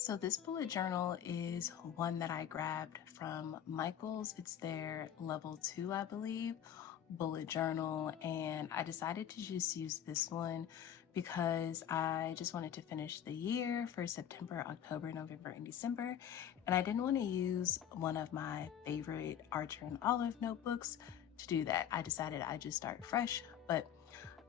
So this bullet journal is one that I grabbed from Michael's. It's their level 2, I believe, bullet journal. And I decided to just use this one because I just wanted to finish the year for September, October, November, and December. And I didn't want to use one of my favorite Archer and Olive notebooks to do that. I decided I'd just start fresh, but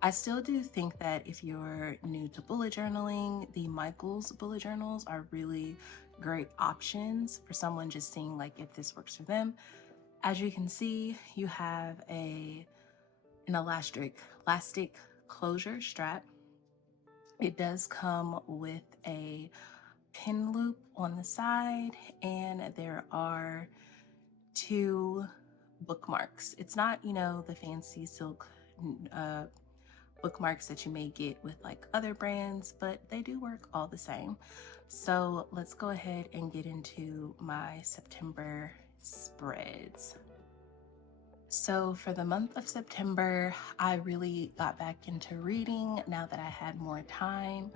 I still do think that if you're new to bullet journaling, the Michaels bullet journals are really great options for someone just seeing like if this works for them. As you can see, you have an elastic closure strap. It does come with a pin loop on the side, and there are two bookmarks. It's not, the fancy silk uh, bookmarks that you may get with like other brands, but they do work all the same. So let's go ahead and get into my September spreads. So for the month of September, I really got back into reading now that I had more time.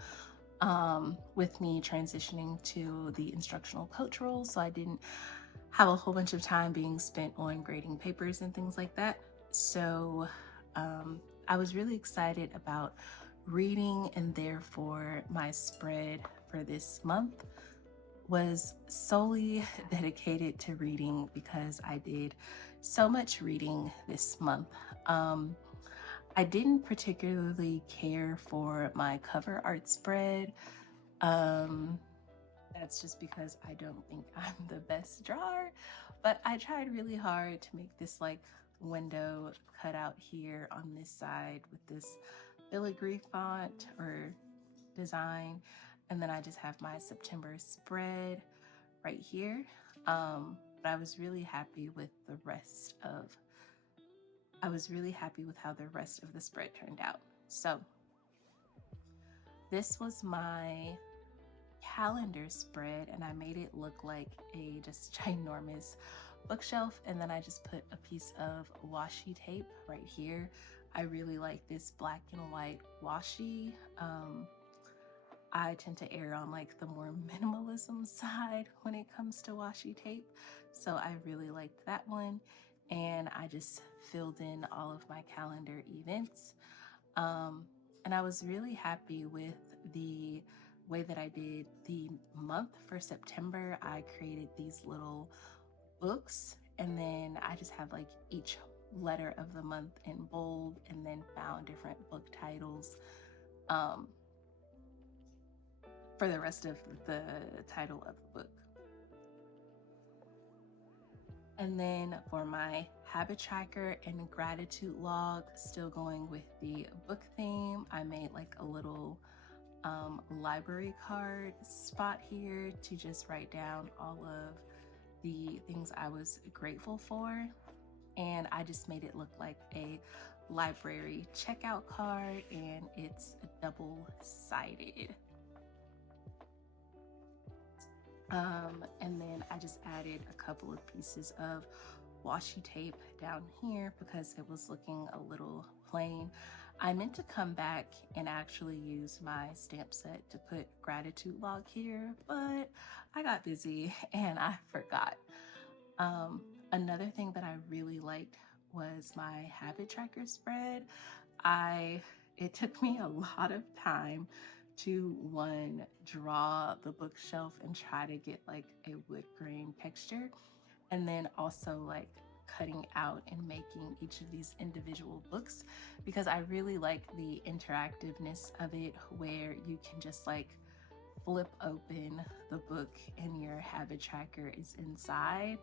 With me transitioning to the instructional coach role, so I didn't have a whole bunch of time being spent on grading papers and things like that. So I was really excited about reading, and therefore my spread for this month was solely dedicated to reading because I did so much reading this month. I didn't particularly care for my cover art spread. Um, that's just because I don't think I'm the best drawer, but I tried really hard to make this like window cut out here on this side with this filigree font or design. And then I just have my September spread right here. But I was really happy with how the rest of the spread turned out. So this was my calendar spread, and I made it look like a just ginormous bookshelf, and then I just put a piece of washi tape right here. I really like this black and white washi. I tend to err on like the more minimalism side when it comes to washi tape, so I really liked that one, and I just filled in all of my calendar events. And I was really happy with the way that I did the month for September. I created these little books, and then I just have like each letter of the month in bold, and then found different book titles for the rest of the title of the book. And then for my habit tracker and gratitude log, still going with the book theme, I made like a little library card spot here to just write down all of the things I was grateful for. And I just made it look like a library checkout card, and it's double-sided. And then I just added a couple of pieces of washi tape down here because it was looking a little plain. I meant to come back and actually use my stamp set to put gratitude log here, but I got busy and I forgot. Another thing that I really liked was my habit tracker spread. It took me a lot of time to one, draw the bookshelf and try to get like a wood grain texture, and then also like cutting out and making each of these individual books, because I really like the interactiveness of it where you can just like flip open the book and your habit tracker is inside.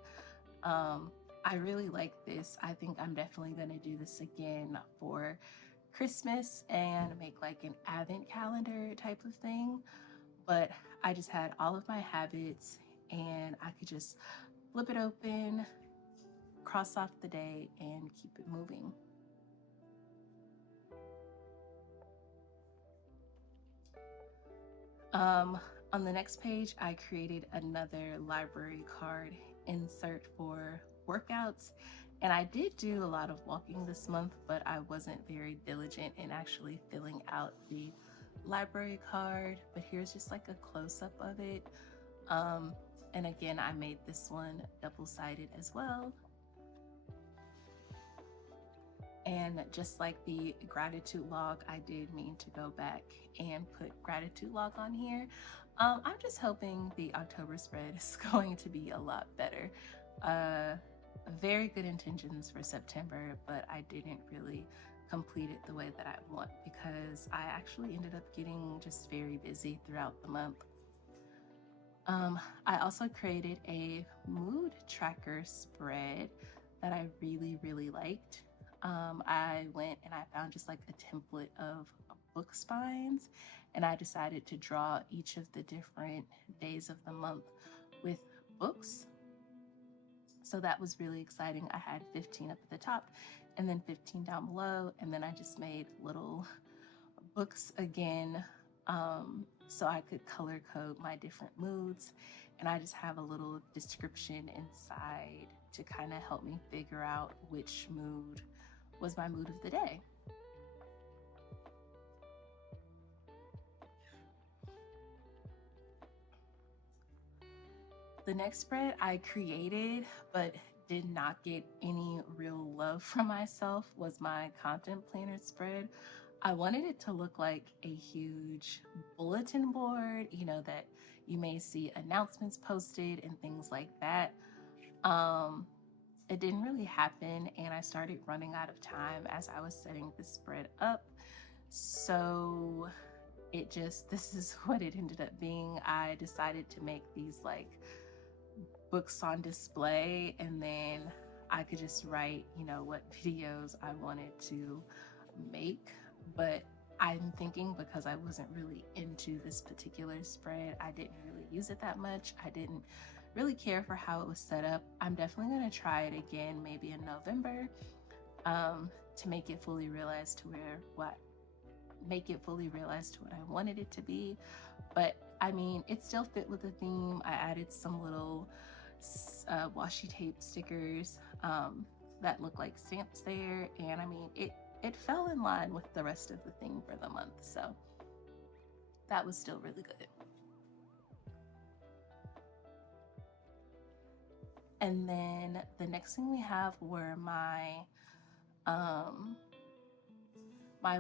I really like this. I think I'm definitely going to do this again for Christmas and make like an advent calendar type of thing. But I just had all of my habits, and I could just flip it open, cross off the day, and keep it moving. On the next page, I created another library card insert for workouts. And I did do a lot of walking this month, but I wasn't very diligent in actually filling out the library card. But here's just like a close-up of it. And again, I made this one double-sided as well. And just like the gratitude log, I did mean to go back and put gratitude log on here. I'm just hoping the October spread is going to be a lot better. Very good intentions for September, but I didn't really complete it the way that I want because I actually ended up getting just very busy throughout the month. I also created a mood tracker spread that I really liked. I went and I found just like a template of book spines, and I decided to draw each of the different days of the month with books. So that was really exciting. I had 15 up at the top and then 15 down below, and then I just made little books again, so I could color code my different moods. And I just have a little description inside to kind of help me figure out which mood was my mood of the day. The next spread I created but did not get any real love from myself was my content planner spread. I wanted it to look like a huge bulletin board, you know, that you may see announcements posted and things like that. It didn't really happen, and I started running out of time as I was setting the spread up. So this is what it ended up being. I decided to make these like books on display, and then I could just write, you know, what videos I wanted to make. But I'm thinking because I wasn't really into this particular spread, I didn't really use it that much. I didn't really care for how it was set up. I'm definitely going to try it again, maybe in November, to make it fully realized to what I wanted it to be. But I mean, it still fit with the theme. I added some little washi tape stickers that look like stamps there, and I mean, it fell in line with the rest of the theme for the month, so that was still really good. And then the next thing we have were my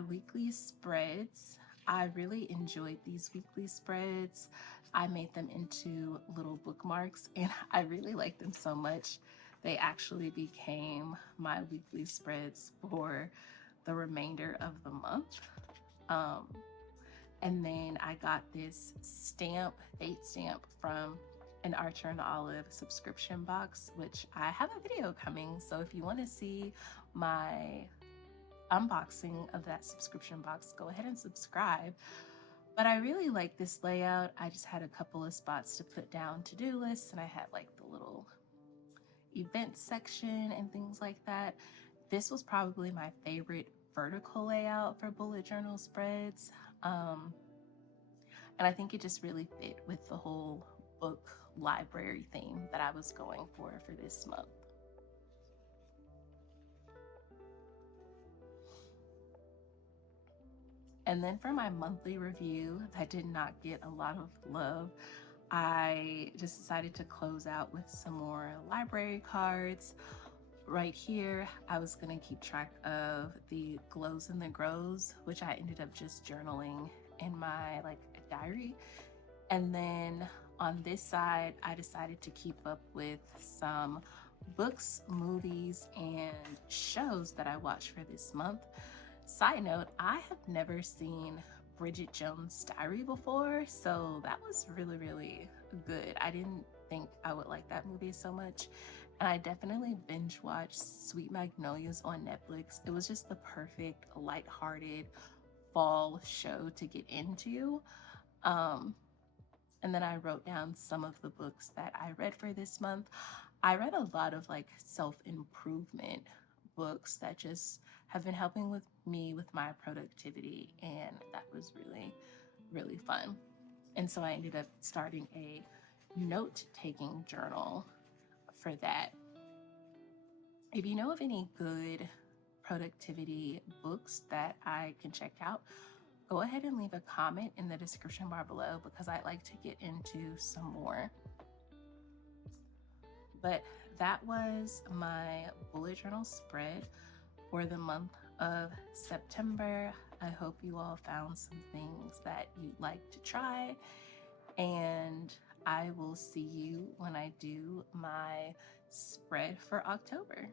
weekly spreads. I really enjoyed these weekly spreads. I made them into little bookmarks, and I really liked them so much. They actually became my weekly spreads for the remainder of the month. And then I got this date stamp from an Archer and Olive subscription box, which I have a video coming. So if you want to see my unboxing of that subscription box, go ahead and subscribe. But I really like this layout. I just had a couple of spots to put down to-do lists, and I had like the little event section and things like that. This was probably my favorite vertical layout for bullet journal spreads. And I think it just really fit with the whole book library theme that I was going for this month. And then for my monthly review that did not get a lot of love, I just decided to close out with some more library cards. Right here, I was gonna keep track of the glows and the grows, which I ended up just journaling in my like diary. And then on this side, I decided to keep up with some books, movies, and shows that I watched for this month. Side note, I have never seen Bridget Jones' Diary before, so that was really good. I didn't think I would like that movie so much, and I definitely binge watched Sweet Magnolias on Netflix. It was just the perfect lighthearted fall show to get into. And then I wrote down some of the books that I read for this month. I read a lot of like self-improvement books that just have been helping with me with my productivity, and that was really fun. And so I ended up starting a note-taking journal for that. If you know of any good productivity books that I can check out, go ahead and leave a comment in the description bar below because I'd like to get into some more. But that was my bullet journal spread for the month of September. I hope you all found some things that you'd like to try, and I will see you when I do my spread for October.